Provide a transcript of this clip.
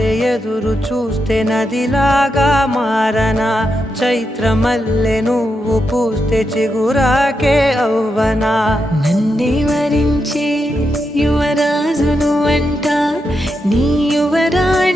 వల్లే ఎదురు చూస్తే నదిలాగా మారనా చైత్రమల్లె నువ్వు పూస్తే చిగురాకే అవ్వనా నన్నే వరించే యువరాజును అంట నీ యువరాణి